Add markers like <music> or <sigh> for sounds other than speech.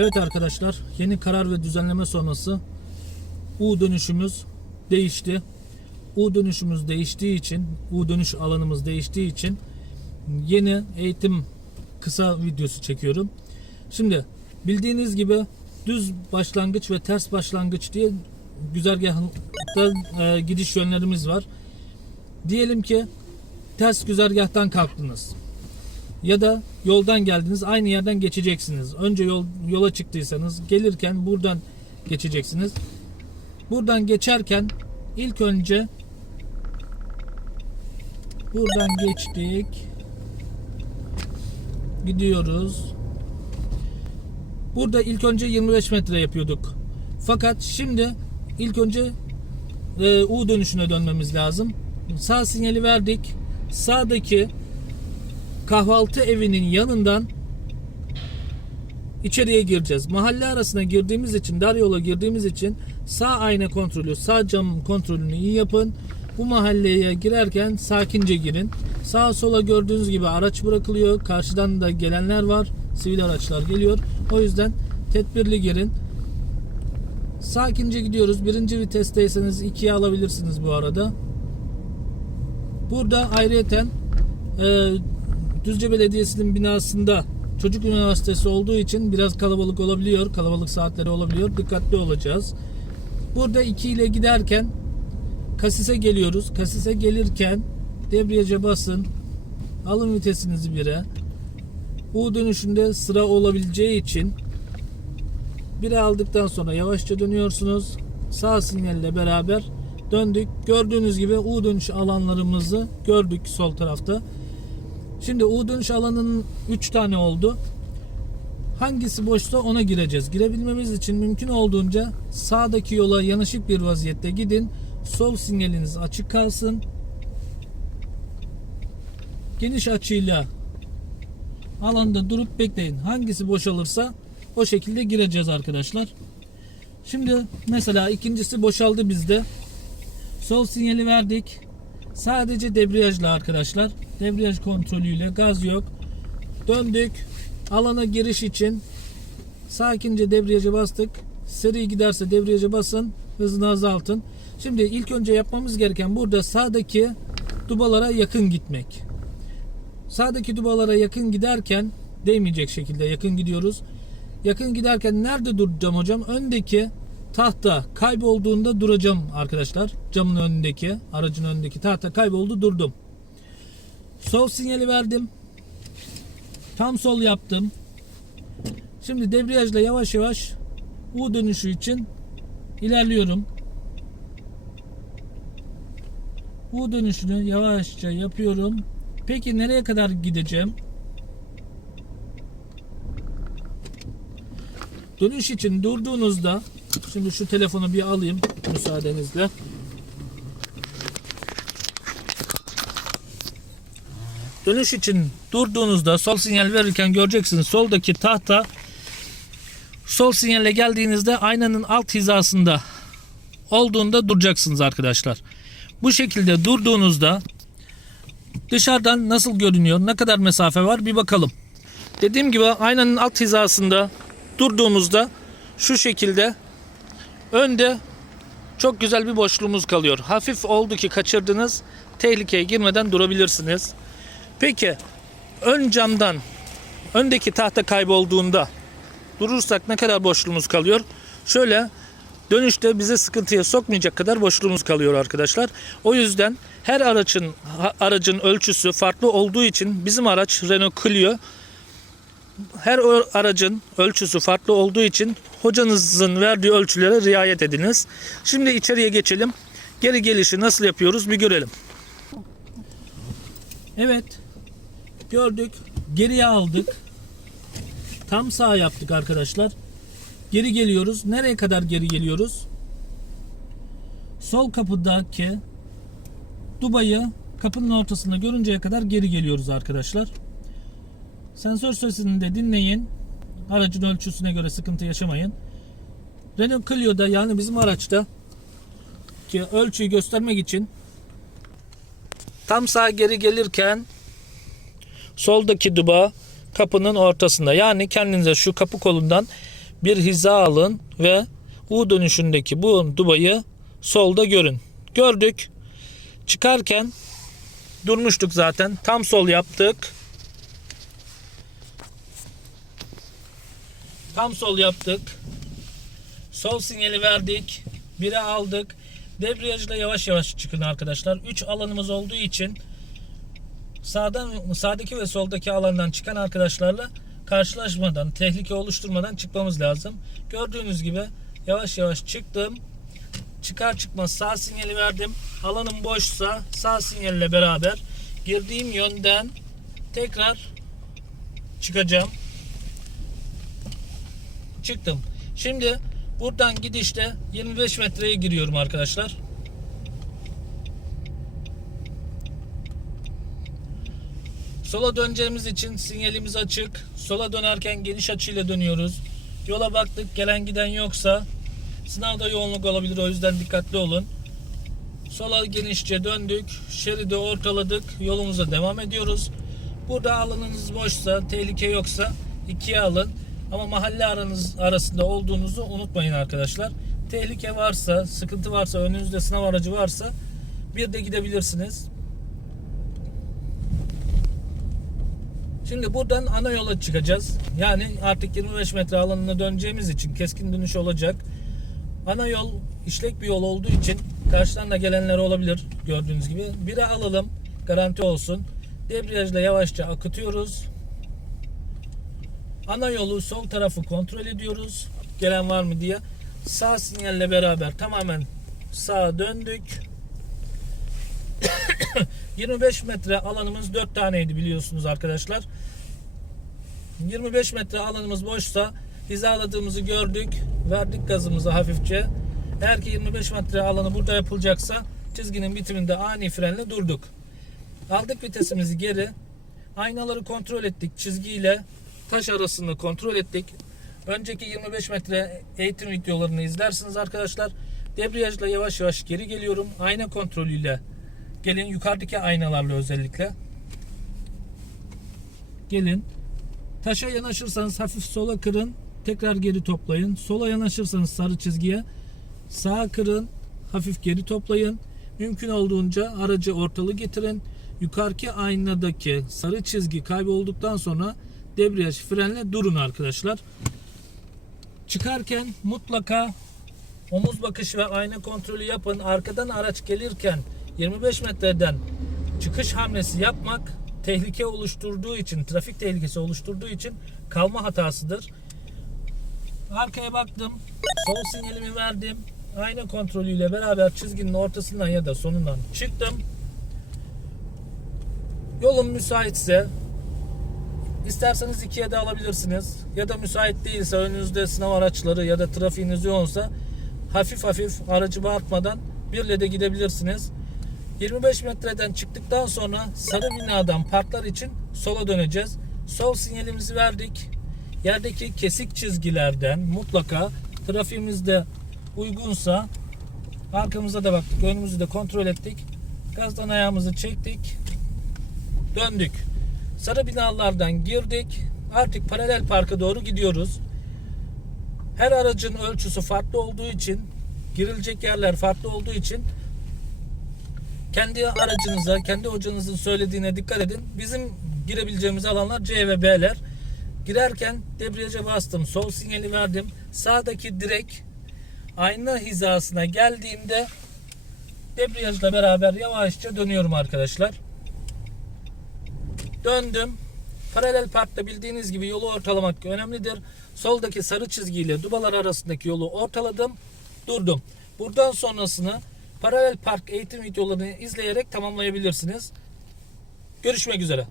Evet arkadaşlar yeni karar ve düzenleme sonrası U dönüşümüz değişti. U dönüşümüz değiştiği için U dönüş alanımız değiştiği için yeni eğitim kısa videosu çekiyorum. Şimdi bildiğiniz gibi düz başlangıç ve ters başlangıç diye güzergahta e, gidiş yönlerimiz var. Diyelim ki ters güzergahtan kalktınız ya da yoldan geldiniz aynı yerden geçeceksiniz. Önce yol yola çıktıysanız gelirken buradan geçeceksiniz. Buradan geçerken ilk önce buradan geçtik. Gidiyoruz. Burada ilk önce 25 metre yapıyorduk. Fakat şimdi ilk önce e, U dönüşüne dönmemiz lazım. Sağ sinyali verdik. Sağdaki kahvaltı evinin yanından içeriye gireceğiz. Mahalle arasına girdiğimiz için, dar yola girdiğimiz için sağ ayna kontrolü, sağ cam kontrolünü iyi yapın. Bu mahalleye girerken sakince girin. Sağa sola gördüğünüz gibi araç bırakılıyor. Karşıdan da gelenler var. Sivil araçlar geliyor. O yüzden tedbirli girin. Sakince gidiyoruz. Birinci vitesteyseniz ikiye alabilirsiniz bu arada. Burada ayrıyeten e, Düzce Belediyesi'nin binasında çocuk üniversitesi olduğu için biraz kalabalık olabiliyor. Kalabalık saatleri olabiliyor. Dikkatli olacağız. Burada 2 ile giderken kasise geliyoruz. Kasise gelirken debriyaja basın. Alın vitesinizi 1'e. U dönüşünde sıra olabileceği için 1'e aldıktan sonra yavaşça dönüyorsunuz. Sağ sinyalle beraber döndük. Gördüğünüz gibi U dönüş alanlarımızı gördük sol tarafta. Şimdi U dönüş alanının 3 tane oldu. Hangisi boşsa ona gireceğiz. Girebilmemiz için mümkün olduğunca sağdaki yola yanışık bir vaziyette gidin. Sol sinyaliniz açık kalsın. Geniş açıyla alanda durup bekleyin. Hangisi boşalırsa o şekilde gireceğiz arkadaşlar. Şimdi mesela ikincisi boşaldı bizde. Sol sinyali verdik. Sadece debriyajla arkadaşlar. Debriyaj kontrolüyle gaz yok. Döndük. Alana giriş için sakince debriyaja bastık. Seri giderse debriyaja basın. Hızını azaltın. Şimdi ilk önce yapmamız gereken burada sağdaki dubalara yakın gitmek. Sağdaki dubalara yakın giderken değmeyecek şekilde yakın gidiyoruz. Yakın giderken nerede duracağım hocam? Öndeki tahta kaybolduğunda duracağım arkadaşlar. Camın önündeki, aracın önündeki tahta kayboldu durdum. Sol sinyali verdim. Tam sol yaptım. Şimdi debriyajla yavaş yavaş U dönüşü için ilerliyorum. U dönüşünü yavaşça yapıyorum. Peki nereye kadar gideceğim? Dönüş için durduğunuzda şimdi şu telefonu bir alayım müsaadenizle. Dönüş için durduğunuzda sol sinyal verirken göreceksiniz soldaki tahta sol sinyalle geldiğinizde aynanın alt hizasında olduğunda duracaksınız arkadaşlar. Bu şekilde durduğunuzda dışarıdan nasıl görünüyor, ne kadar mesafe var bir bakalım. Dediğim gibi aynanın alt hizasında durduğumuzda şu şekilde önde çok güzel bir boşluğumuz kalıyor. Hafif oldu ki kaçırdınız tehlikeye girmeden durabilirsiniz. Peki ön camdan öndeki tahta kaybolduğunda durursak ne kadar boşluğumuz kalıyor? Şöyle dönüşte bize sıkıntıya sokmayacak kadar boşluğumuz kalıyor arkadaşlar. O yüzden her aracın aracın ölçüsü farklı olduğu için bizim araç Renault Clio her aracın ölçüsü farklı olduğu için hocanızın verdiği ölçülere riayet ediniz. Şimdi içeriye geçelim. Geri gelişi nasıl yapıyoruz bir görelim. Evet. Gördük. Geriye aldık. Tam sağ yaptık arkadaşlar. Geri geliyoruz. Nereye kadar geri geliyoruz? Sol kapıdaki dubayı kapının ortasında görünceye kadar geri geliyoruz arkadaşlar. Sensör sesini de dinleyin. Aracın ölçüsüne göre sıkıntı yaşamayın. Renault Clio'da yani bizim araçta ki ölçüyü göstermek için tam sağ geri gelirken soldaki duba kapının ortasında. Yani kendinize şu kapı kolundan bir hiza alın ve U dönüşündeki bu dubayı solda görün. Gördük. Çıkarken durmuştuk zaten. Tam sol yaptık. Tam sol yaptık. Sol sinyali verdik. Biri aldık. Debriyajla yavaş yavaş çıkın arkadaşlar. 3 alanımız olduğu için sağdan sağdaki ve soldaki alandan çıkan arkadaşlarla karşılaşmadan, tehlike oluşturmadan çıkmamız lazım. Gördüğünüz gibi yavaş yavaş çıktım. Çıkar çıkmaz sağ sinyali verdim. Alanım boşsa sağ sinyalle beraber girdiğim yönden tekrar çıkacağım. Çıktım. Şimdi buradan gidişte 25 metreye giriyorum arkadaşlar. Sola döneceğimiz için sinyalimiz açık. Sola dönerken geniş açıyla dönüyoruz. Yola baktık gelen giden yoksa sınavda yoğunluk olabilir o yüzden dikkatli olun. Sola genişçe döndük. Şeridi ortaladık. Yolumuza devam ediyoruz. Burada alanınız boşsa, tehlike yoksa ikiye alın. Ama mahalle aranız arasında olduğunuzu unutmayın arkadaşlar. Tehlike varsa, sıkıntı varsa, önünüzde sınav aracı varsa bir de gidebilirsiniz. Şimdi buradan ana yola çıkacağız. Yani artık 25 metre alanına döneceğimiz için keskin dönüş olacak. Ana yol işlek bir yol olduğu için karşıdan da gelenler olabilir gördüğünüz gibi. Biri alalım garanti olsun. Debriyajla yavaşça akıtıyoruz. Ana yolu sol tarafı kontrol ediyoruz. Gelen var mı diye. Sağ sinyalle beraber tamamen sağa döndük. <coughs> 25 metre alanımız 4 taneydi biliyorsunuz arkadaşlar. 25 metre alanımız boşsa hizaladığımızı gördük. Verdik gazımızı hafifçe. Eğer ki 25 metre alanı burada yapılacaksa çizginin bitiminde ani frenle durduk. Aldık vitesimizi geri. Aynaları kontrol ettik çizgiyle taş arasında kontrol ettik. Önceki 25 metre eğitim videolarını izlersiniz arkadaşlar. Debriyajla yavaş yavaş geri geliyorum. Ayna kontrolüyle gelin yukarıdaki aynalarla özellikle. Gelin. Taşa yanaşırsanız hafif sola kırın. Tekrar geri toplayın. Sola yanaşırsanız sarı çizgiye sağa kırın. Hafif geri toplayın. Mümkün olduğunca aracı ortalı getirin. Yukarıki aynadaki sarı çizgi kaybolduktan sonra debriyaj frenle durun arkadaşlar. Çıkarken mutlaka omuz bakışı ve ayna kontrolü yapın. Arkadan araç gelirken 25 metreden çıkış hamlesi yapmak tehlike oluşturduğu için, trafik tehlikesi oluşturduğu için kalma hatasıdır. Arkaya baktım. Sol sinyalimi verdim. Ayna kontrolüyle beraber çizginin ortasından ya da sonundan çıktım. Yolum müsaitse isterseniz ikiye de alabilirsiniz. Ya da müsait değilse önünüzde sınav araçları ya da trafiğiniz yoğunsa hafif hafif aracı bağırtmadan birle de gidebilirsiniz. 25 metreden çıktıktan sonra sarı binadan parklar için sola döneceğiz. Sol sinyalimizi verdik. Yerdeki kesik çizgilerden mutlaka trafiğimizde uygunsa arkamıza da baktık, önümüzü de kontrol ettik. Gazdan ayağımızı çektik. Döndük. Sarı binalardan girdik. Artık paralel parka doğru gidiyoruz. Her aracın ölçüsü farklı olduğu için, girilecek yerler farklı olduğu için kendi aracınıza, kendi hocanızın söylediğine dikkat edin. Bizim girebileceğimiz alanlar C ve B'ler. Girerken debriyaja bastım, sol sinyali verdim. Sağdaki direk ayna hizasına geldiğinde debriyajla beraber yavaşça dönüyorum arkadaşlar. Döndüm. Paralel parkta bildiğiniz gibi yolu ortalamak önemlidir. Soldaki sarı çizgiyle dubalar arasındaki yolu ortaladım. Durdum. Buradan sonrasını paralel park eğitim videolarını izleyerek tamamlayabilirsiniz. Görüşmek üzere.